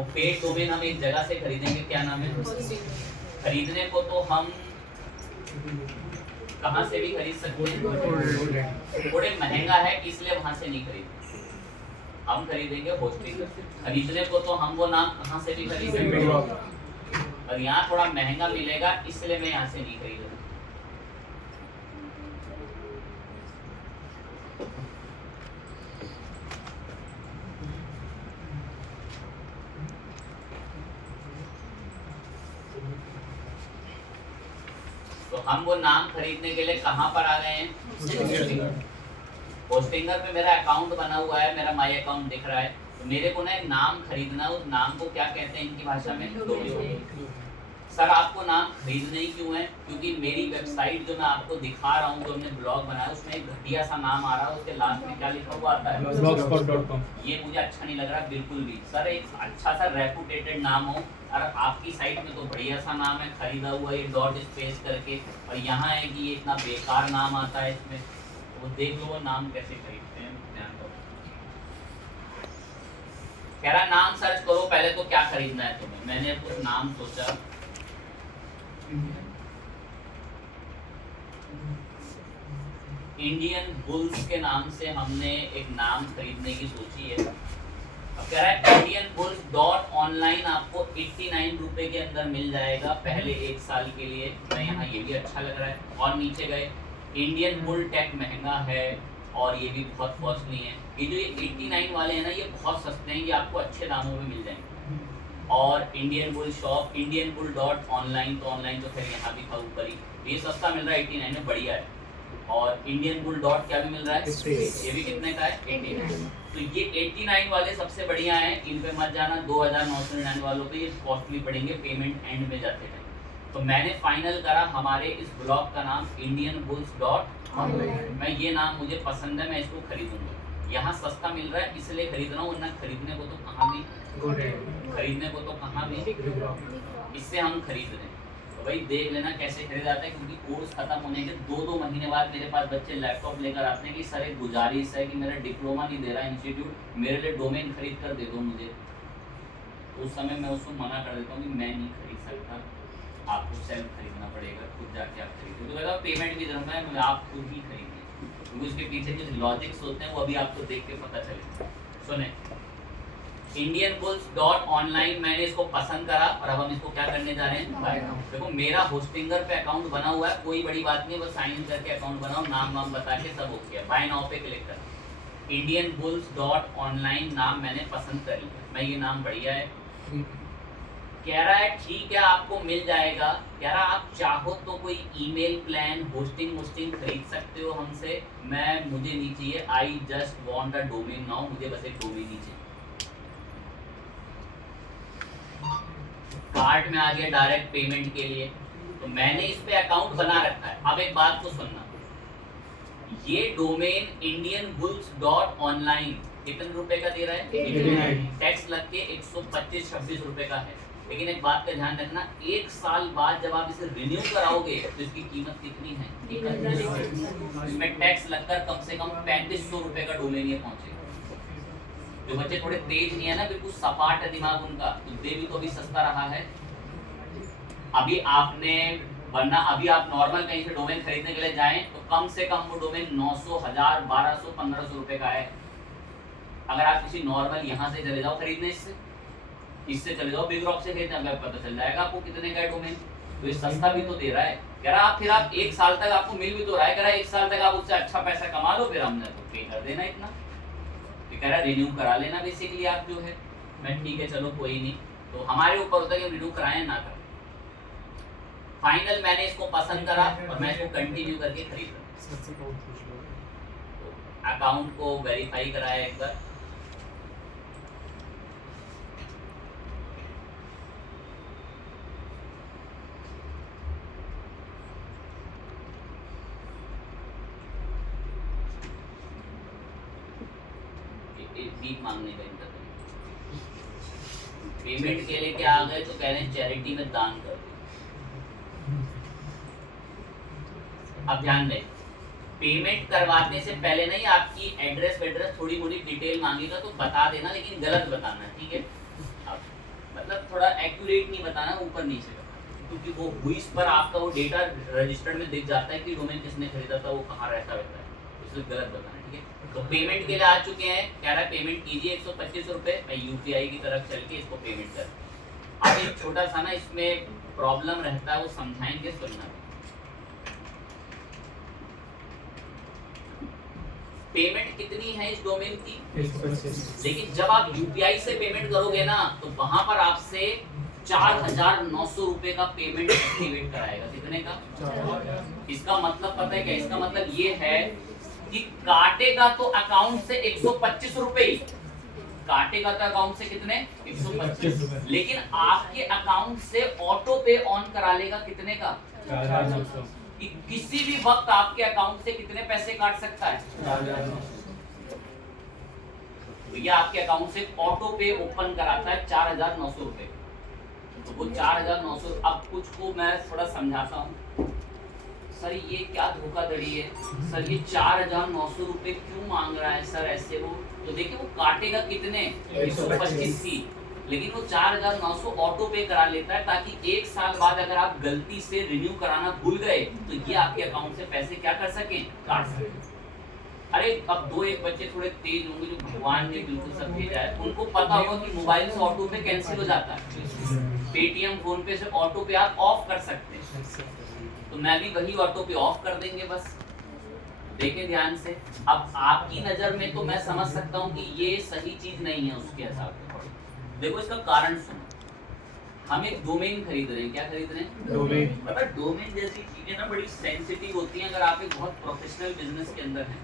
वो paid domain हम एक जगह से खरीदेंगे, क्या नाम है? खरीदने को तो हम कहां से भी खरीद सकते हैं, थोड़े महंगा है इसलिए वहां से नहीं खरीदेंगे, हम खरीदेंगे होस्टिंग से। खरीदने को तो हम वो नाम कहां से भी खरीदेंगे, और यहाँ थोड़ा महंगा मिलेगा इसलिए मैं यहाँ से नहीं खरीदूंगा। तो हम वो नाम खरीदने के लिए कहाँ पर आ गए हैं? होस्टिंगर पे मेरा अकाउंट बना हुआ है, मेरा माई अकाउंट दिख रहा है, तो मेरे को ना एक नाम खरीदना, उस नाम को क्या कहते हैं इनकी भाषा में? डोमेन। सर आपको नाम खरीदना ही क्यों है? क्योंकि मेरी वेबसाइट जो मैं आपको दिखा रहा हूँ, जो हमने ब्लॉग बनाया उसमें एक घटिया सा नाम आ रहा है, उसके लास्ट में क्या लिखा हुआ आता है? blogspot.com। ये मुझे अच्छा नहीं लग रहा बिल्कुल भी। सर एक अच्छा सा रेपुटेटेड नाम हो, और आपकी साइट में तो बढ़िया सा नाम है, खरीदा हुआ ये डॉट स्पेस करके, और यहाँ है कि ये इतना बेकार नाम आता है इसमें, तो वो देख लो वो नाम कैसे खरीदते हैं, ध्यान दो। कह रहा नाम सर्च करो पहले, तो क्या खरीदना है तुम्हें? मैंने कुछ नाम सोचा, इंडियन बुल्स के नाम से हमने एक नाम खरीदने की सोची है। अब कह रहा है इंडियन बुल्स डॉट ऑनलाइन आपको 89 रुपए के अंदर मिल जाएगा पहले 1 साल के लिए। मैं यहाँ ये भी अच्छा लग रहा है, और नीचे गए इंडियन बुल टेक महंगा है और ये भी बहुत कॉस्टली है। ये जो ये 89 वाले हैं ना, ये बहुत सस्ते हैं, ये आपको अच्छे दामों में मिल जाएंगे। और Indian bull shop, Indian bull dot online, तो ऑनलाइन तो खैर यहाँ भी था ऊपर ही, ये सस्ता मिल रहा है 89 में, बढ़िया है। और इंडियन बुल डॉट क्या भी मिल रहा है, ये भी कितने का है? 89। तो ये 89 वाले सबसे बढ़िया हैं, इन पे मत जाना। 2999 वालों पे ये कॉस्टली पड़ेंगे पेमेंट एंड में जाते हैं। तो मैंने फाइनल करा हमारे इस ब्लॉग का नाम इंडियन बुल्स डॉट ऑनलाइन। मैं ये नाम मुझे पसंद है, मैं इसको खरीदूंगा। यहाँ सस्ता मिल रहा है इसलिए खरीद रहा हूँ, वरना खरीदने को तो कहाँ भी, खरीदने को तो कहाँ भी, इससे हम खरीद रहे हैं। तो भाई देख लेना कैसे खरीदाते हैं, क्योंकि कोर्स खत्म होने के 2-2 महीने बाद मेरे पास बच्चे लैपटॉप लेकर आते हैं कि सर एक गुजारिश है कि मेरा डिप्लोमा नहीं दे रहा इंस्टीट्यूट, मेरे लिए डोमेन खरीद कर दे दो मुझे। तो उस समय मैं उसको मना कर देता हूँ कि मैं नहीं खरीद सकता, आपको सेल्फ खरीदना पड़ेगा, खुद जाके आप खरीदो। तो कहता पेमेंट भी दूंगा मैं, आप खुद ही खरीदिए, क्योंकि उसके पीछे कुछ लॉजिक्स होते हैं, वो अभी आपको देख के पता चलेगा। सुने, इंडियन बुल्स डॉट ऑनलाइन मैंने इसको पसंद करा, और अब हम इसको क्या करने जा रहे हैं? देखो मेरा होस्टिंगर पे अकाउंट बना हुआ है, कोई बड़ी बात नहीं, बस साइन इन करके अकाउंट बनाओ, नाम वाम बता के सब हो गया। बाय नाउ पे क्लिक करो, इंडियन बुल्स डॉट ऑनलाइन नाम मैंने पसंद कर लिया, मैं ये नाम बढ़िया है। कह रहा है ठीक है आपको मिल जाएगा। कह रहा आप चाहो तो कोई ईमेल प्लान होस्टिंग खरीद सकते हो हमसे, मुझे नहीं चाहिए, I just want a domain now, मुझे बस एक डोमेन ही चाहिए। कार्ट में आ गया डायरेक्ट पेमेंट के लिए, तो मैंने इस पे अकाउंट बना रखा है। अब एक बात को सुनना, ये domain Indian bulls dot online कितने रुपए का दे रहा है? टैक्स लग के 125-26 रुपए का है। लेकिन एक बात का ध्यान रखना, 1 साल बाद जब आप इसे रिन्यू कराओगे तो इसकी कीमत कितनी है? 3100। इसमें टैक्स लगकर कम से कम 3500 रुपए का डोमेन ये पहुंचेगा। जो बच्चे थोड़े तेज नहीं है ना, बिल्कुल सपाट है दिमाग उनका, तो दे भी तो अभी सस्ता रहा है। अभी आपने, वरना अभी आप नॉर्मल कहीं से डोमेन खरीदने के लिए जाएं तो कम से कम वो डोमेन 900, 1000, 1200, 1500 रुपए का है। अगर आप किसी नॉर्मल यहाँ से चले जाओ खरीदने, इससे चले जाओ बिग रॉक से खरीदने, पता चल जाएगा आपको कितने का है डोमेन। तो ये सस्ता भी तो दे रहा है। कह रहा आप फिर आप 1 साल तक आपको मिल भी तो रहा है, कह रहा 1 साल तक आप उससे अच्छा पैसा कमा लो, फिर हमने तो पे कर देना इतना। कह रहा रिन्यू करा लेना बेसिकली आप जो है। मैं ठीक है चलो कोई नहीं, तो हमारे ऊपर होता है कि रिन्यू कराएं ना कराएं। फाइनल मैंने इसको पसंद करा और मैं इसको कंटिन्यू करके खरीद रहा। अकाउंट को वेरीफाई कराया एक बार, भीख मांगने का इनका पेमेंट के लिए क्या आ गए, तो कह रहे हैं चैरिटी में दान कर दो। अब ध्यान दें, पेमेंट करवाने से पहले नहीं आपकी एड्रेस वेड्रेस थोड़ी मोड़ी डिटेल मांगेगा तो बता देना, लेकिन गलत बताना, ठीक है? अब मतलब थोड़ा एक्यूरेट नहीं बताना, ऊपर नीचे बताना, क्योंकि वो हुईस पर आपका वो डेटा रजिस्टर्ड में दिख जाता है कि डोमेन किसने खरीदा था, वो कहाँ रहता है, इसलिए गलत बताना, ठीक है। तो पेमेंट के लिए आ चुके हैं, कह रहा है पेमेंट कीजिए 125 रुपये, मैं यूपीआई की तरफ चल के इसको पेमेंट कर। अब एक छोटा सा ना इसमें प्रॉब्लम रहता है, वो समझाएंगे, सुनना। पेमेंट कितनी है इस डोमेन की 125, लेकिन जब आप यूपीआई से पेमेंट करोगे ना तो वहां पर आपसे 4,900 रुपए का पेमेंट एक्टिवेट कराएगा। कितने का? इसका मतलब पता है क्या? इसका मतलब ये है कि काटेगा तो अकाउंट से 125 रुपए ही काटेगा, तो अकाउंट से कितने 125, लेकिन आपके अकाउंट से ऑटो पे ऑन करा लेगा कितने का 4,900। कि किसी भी वक्त आपके अकाउंट से कितने पैसे काट सकता है, तो ये आपके अकाउंट से ऑटो पे ओपन कराता है 4,900 रुपए। तो वो 4,900, अब कुछ को मैं थोड़ा समझाता हूँ। सर ये क्या धोखाधड़ी है, सर ये 4,900 रुपए क्यों मांग रहा है सर ऐसे? वो तो देखिए वो काटेगा कितने 125 की, लेकिन वो 4,900 ऑटो पे करा लेता है, ताकि एक साल बाद अगर आप गलती से रिन्यू कराना भूल गए तो ये आपके अकाउंट से पैसे क्या कर सकें, काट सकें। अरे अब दो एक बच्चे थोड़े तेज होंगे जो भगवान ने बिल्कुल सब भेजा है, उनको पता होगा कि मोबाइल से ऑटो पे कैंसिल हो जाता है, पेटीएम फोन पे से ऑटो पे आप ऑफ कर सकते हैं, तो मैं भी वही ऑटो पे ऑफ कर देंगे बस। देखें ध्यान से, अब आपकी नजर में तो मैं समझ सकता हूँ कि ये सही चीज नहीं है उसके हिसाब से। देखो इसका कारण सुनो, हम एक डोमेन खरीद रहे हैं, क्या खरीद रहे हैं? डोमेन। मतलब डोमेन जैसी चीजें ना बड़ी सेंसिटिव होती हैं अगर आप एक बहुत प्रोफेशनल बिजनेस के अंदर हैं।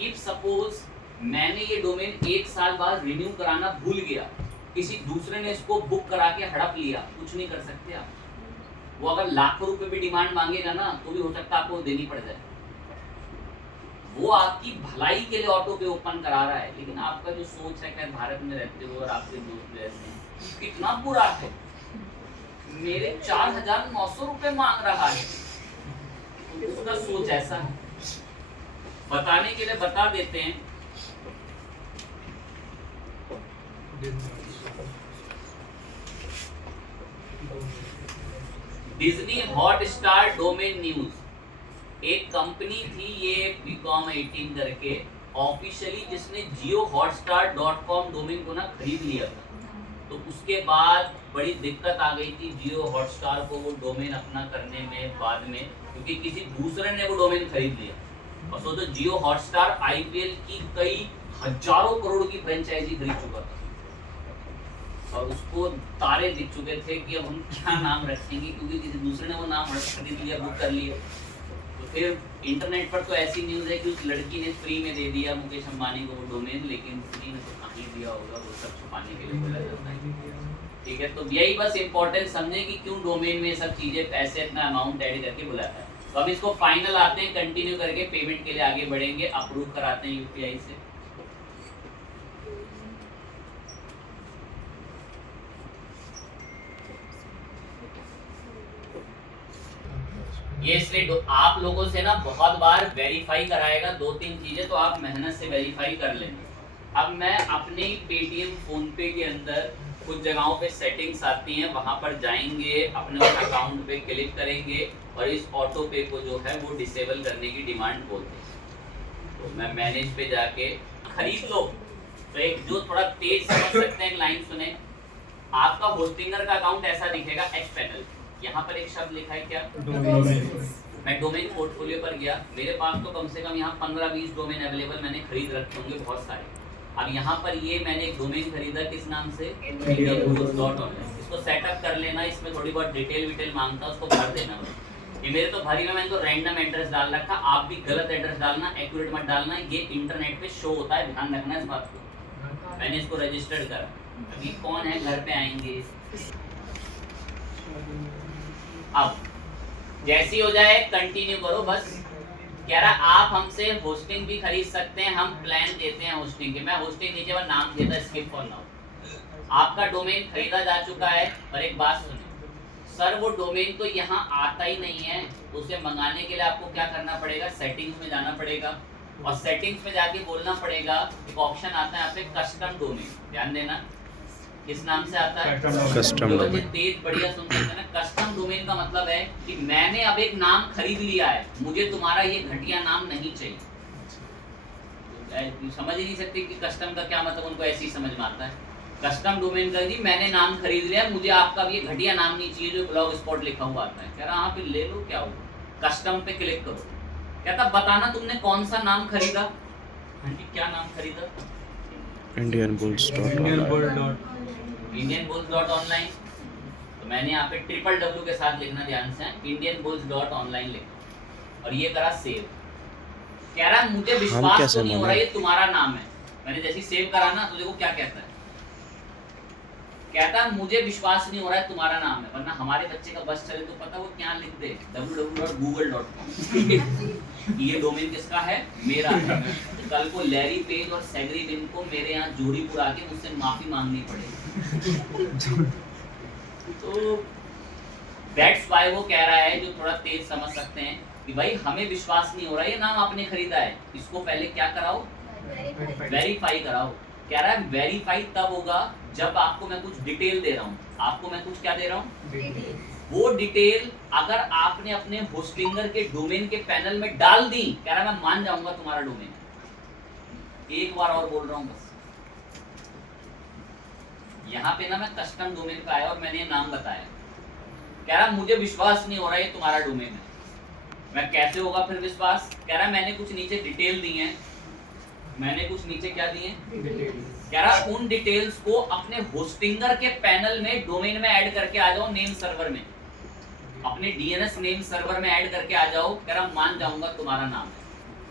इफ सपोज मैंने ये डोमेन एक साल बाद रिन्यू कराना भूल गया, किसी दूसरे ने इसको बुक करा के हड़प लिया, कुछ नहीं कर सकते आप। वो अगर लाखों रुपए भी डिमांड मांगेगा ना तो भी हो सकता है आपको देनी पड़ जाए। वो आपकी भलाई के लिए ऑटो पे ओपन करा रहा है, लेकिन आपका जो सोच है कि भारत में रहते हो और आपके दोस्त रहते हैं, कितना बुरा है, मेरे 4,900 रुपए मांग रहा है, तो उसका सोच ऐसा है। बताने के लिए बता देते हैं, डिज्नी हॉटस्टार डोमेन न्यूज एक कंपनी थी, ये बीकॉम 18 करके ऑफिशियली, जिसने JioHotstar.com डोमेन को ना खरीद लिया था। तो उसके बाद बड़ी दिक्कत आ गई थी जियो हॉटस्टार को वो डोमेन अपना करने में बाद में, क्योंकि किसी दूसरे ने वो डोमेन खरीद लिया। और सोचो जियो हॉटस्टार IPL की कई हजारों करोड़ की फ्रेंचाइजी खरीद चुका था, और उसको तारे दिख चुके थे कि अब हम क्या नाम रखेंगे, क्योंकि किसी दूसरे ने वो नाम खरीद लिया, बुक कर लिया। तो फिर इंटरनेट पर तो ऐसी न्यूज़ है कि उस लड़की ने फ्री में दे दिया मुकेश अंबानी को वो डोमेन, लेकिन फ्री में तो कहीं दिया होगा, वो सब छुपाने के लिए बोला जाता है, ठीक है। तो यही बस इंपॉर्टेंट समझे कि क्यों डोमेन में सब चीज़ें पैसे इतना अमाउंट ऐड करके बुलाता है। तो अब इसको फाइनल आते हैं, कंटिन्यू करके पेमेंट के लिए आगे बढ़ेंगे, अप्रूव कराते हैं UPI से। ये इसलिए आप लोगों से ना बहुत बार वेरीफाई कराएगा 2-3 चीजें, तो आप मेहनत से वेरीफाई कर लेंगे। अब मैं अपने ही पेटीएम फोन पे के अंदर कुछ जगहों पे सेटिंग्स आती हैं, वहां पर जाएंगे, अपने अकाउंट पे क्लिक करेंगे और इस ऑटो पे को जो है वो डिसेबल करने की डिमांड बोलते हैं। तो मैं मैनेज पे जाके खरीद लो, तो एक जो थोड़ा तेज समझ सकते हैं एक लाइन सुने, आपका होस्टिंगर का अकाउंट ऐसा दिखेगा एच पैनल, यहाँ पर एक शब्द लिखा है क्या, डोमेन। मैं डोमेन पोर्टफोलियो पर गया, मेरे पास तो कम से कम यहाँ 15-20 डोमेन अवेलेबल मैंने खरीद रखे होंगे बहुत सारे। अब यहाँ पर ये मैंने एक डोमेन खरीदा किस नाम से, indianbooks.online। इसको सेटअप कर लेना, इसमें थोड़ी बहुत डिटेल मांगता है, उसको भर देना। ये मेरे तो भरी में मैंने तो रैंडम एड्रेस डाल रखा, आप भी गलत एड्रेस डालना, एक्यूरेट मत डालना, ये इंटरनेट पे शो होता है, ध्यान रखना इस बात को। मैंने इसको रजिस्टर्ड करा, अभी कौन है घर पे आएंगे। अब जैसी हो जाए कंटिन्यू करो बस। कह रहा आप हमसे होस्टिंग भी खरीद सकते हैं, हम प्लान देते हैं होस्टिंग के। मैं होस्टिंग नीचे पर नाम दिया था स्किप फॉर नाउ। आपका डोमेन खरीदा जा चुका है, और एक बात सुनिए सर, वो डोमेन तो यहाँ आता ही नहीं है, उसे मंगाने के लिए आपको क्या करना पड़ेगा, सेटिंग्स में जाना पड़ेगा, और सेटिंग्स में जाके बोलना पड़ेगा, एक ऑप्शन आता है यहाँ पे कस्टम डोमेन, ध्यान देना, किस नाम से आता है? कस्टम जो डोमेन। बच्चे तेज बढ़िया सुन सकते हैं ना, कस्टम डोमेन का मतलब है कि मैंने अब एक नाम खरीद लिया है, मुझे तुम्हारा ये घटिया नाम नहीं चाहिए। तो समझ ही नहीं सकते कि कस्टम का क्या मतलब, उनको ऐसे ही समझ में आता है। कस्टम डोमेन का जी मैंने नाम खरीद लिया है, मुझे आपका ये घटिया नाम नहीं चाहिए जो ब्लॉग स्पॉट लिखा हुआ आता है। कह रहा हाँ फिर ले लो, क्या हो, कस्टम पे क्लिक करो। कहता बताना तुमने कौन सा नाम खरीदा। हाँ जी क्या नाम खरीदा? Indian bulls dot online. तो मैंने यहाँ पे www के साथ लिखना, ध्यान से, indianbulls.online लिखा और ये करा सेव। कह रहा मुझे विश्वास कैसे तो नहीं हो रहा माने? ये तुम्हारा नाम है। मैंने जैसे सेव करा ना तो देखो क्या कहता है, कहता है मुझे विश्वास नहीं हो रहा है तुम्हारा नाम है, वरना हमारे बच्चे का बस चले तो पता वो क्या लिख दे, www.google.com। ये डोमेन किसका है? मेरा है। कल को लैरी पेज और सैगरी बिन को मेरे यहाँ जोड़ीपुर आके मुझसे माफी मांगनी पड़ेगी। तो दैट्स व्हाई वो कह रहा है, जो थोड़ा तेज समझ सकते हैं, कि भाई हमें विश्वास नहीं हो रहा ये नाम आपने खरीदा है, इसको पहले क्या कराओ? वेरीफाई कराओ। कह रहा है वेरीफाई तब होगा जब आपको मैं कुछ डिटेल दे रहा हूँ। आपको मैं कुछ क्या दे रहा हूँ? वो डिटेल अगर आपने अपने होस्टिंगर के डोमेन के पैनल में डाल दी, कह रहा है मैं मान जाऊंगा तुम्हारा डोमेन। एक बार और बोल रहा हूँ बस, यहाँ पे ना मैं कस्टम डोमेन पे आया और मैंने ये नाम बताया। कह रहा मुझे विश्वास नहीं हो रहा ये तुम्हारा डोमेन है। मैं कैसे होगा फिर विश्वास? कह रहा मैंने कुछ नीचे डिटेल दी है, मैंने कुछ नीचे क्या दिए? कह रहा उन डिटेल्स को अपने होस्टिंगर के पैनल में डोमेन में ऐड करके आ जाओ, नेम सर्वर में, अपने डीएनएस नेम सर्वर में ऐड करके आ जाओ। कह रहा मान जाऊंगा तुम्हारा नाम है।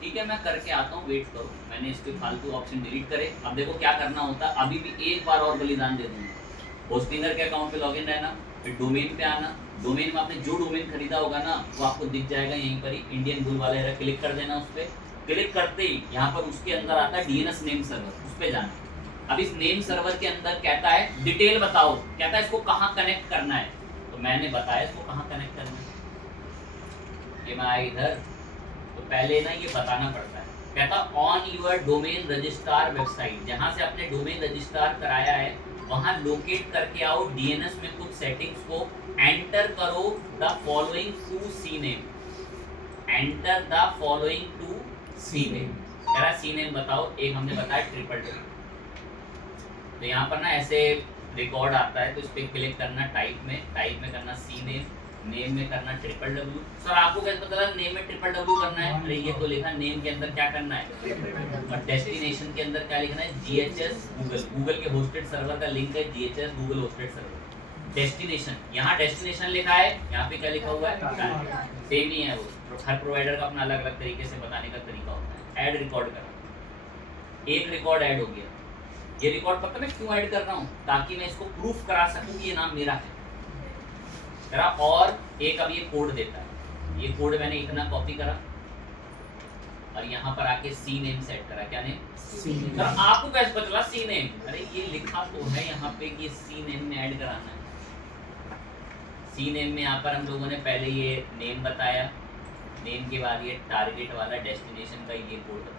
ठीक है मैं करके आता हूँ, वेट करो। मैंने इसके फालतू ऑप्शन डिलीट करे। अब देखो क्या करना होता है, अभी भी एक बार और बलिदान दे दूंगा। होस्टिंगर के अकाउंट पे लॉगिन रहना, फिर डोमेन पे आना, डोमेन में आपने जो डोमेन खरीदा होगा ना वो आपको दिख जाएगा यहीं पर ही, इंडियन बुल वाला है, क्लिक कर देना उस पर। क्लिक करते ही यहाँ पर उसके अंदर आता है डीएनएस नेम सर्वर, उस पर जाना। अब इस नेम सर्वर के अंदर कहता है डिटेल बताओ, कहता है इसको कहाँ कनेक्ट करना है। तो मैंने बताया इसको कहाँ कनेक्ट करना है। ये मैं आया इधर, तो पहले ना ये बताना पड़ता है। कहता on your domain registrar website, जहाँ से आपने डोमेन रजिस्ट्रार कराया है वहाँ लोकेट करके आओ डीएनएस में कुछ सेटिंग्स को, एंटर करो the following to see name, enter the following to see name. कह रहा सी नेम बताओ, एक हमने बताया www। तो यहाँ पर ना ऐसे रिकॉर्ड आता है, तो इस पर क्लिक करना, टाइप में करना सी नेम, नेम में करना www। सर आपको कैसे पता चला नेम में www करना है? अरे ये तो लिखा नेम के अंदर क्या करना है, और डेस्टिनेशन के अंदर क्या लिखना है? GHS गूगल, गूगल के होस्टेड सर्वर का लिंक है GHS Google hosted server. Destination, यहाँ डेस्टिनेशन लिखा है, यहाँ पे क्या लिखा हुआ है? सेम ही है वो, हर प्रोवाइडर का अपना अलग अलग तरीके से बताने का तरीका होता है। ऐड रिकॉर्ड करा, एक रिकॉर्ड ऐड हो गया। ये रिकॉर्ड पता मैं क्यों ऐड कर रहा हूँ? ताकि मैं इसको प्रूफ करा सकूँ कि ये नाम मेरा है। करा, और एक अब ये कोड देता है, ये कोड मैंने इतना कॉपी करा और यहाँ पर आके सी नेम सेट करा। क्या नेम? सर आपको कैसे पता चला सी नेम? अरे ये लिखा तो है यहाँ पे कि सी नेम में ऐड कराना है। सी नेम में यहाँ पर हम लोगों ने पहले ये नेम बताया, नेम के बाद ये टारगेट वाला डेस्टिनेशन का ये कोड बताया।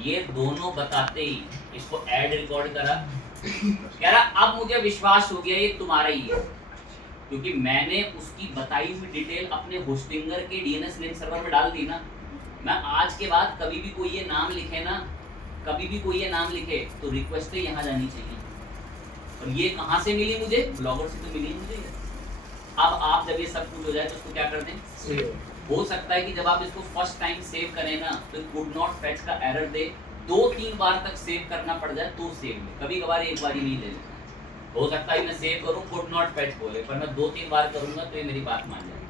ये दोनों बताते ही इसको ऐड रिकॉर्ड करा। कह रहा अब मुझे विश्वास हो गया ये तुम्हारा ही है, क्योंकि मैंने उसकी बताई हुई डिटेल अपने होस्टिंगर के डीएनएस नेम सर्वर में डाल दी ना। मैं आज के बाद कभी भी कोई ये नाम लिखे ना, कभी भी कोई ये नाम लिखे तो रिक्वेस्ट यहाँ जानी चाहिए। और ये कहाँ से मिली मुझे? ब्लॉगर से तो मिली मुझे। अब आप जब ये सब कुछ हो जाए तो उसको क्या कर दें? सेव। हो सकता है कि जब आप इसको फर्स्ट टाइम सेव करें ना तो कुड नॉट फेच का एरर दे, 2-3 बार तक सेव करना पड़ जाए तो सेव ले, कभी कभार एक बार ही नहीं ले लेता। हो सकता है मैं सेव करूं कुड नॉट फेच बोले, पर मैं 2-3 बार करूंगा तो ये मेरी बात मान जाएगी।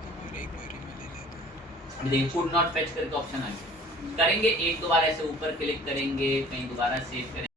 देखिए कुड नॉट फेच करके ऑप्शन आ गया, करेंगे 1-2 बार ऐसे ऊपर क्लिक करेंगे, कहीं दोबारा सेव करेंगे।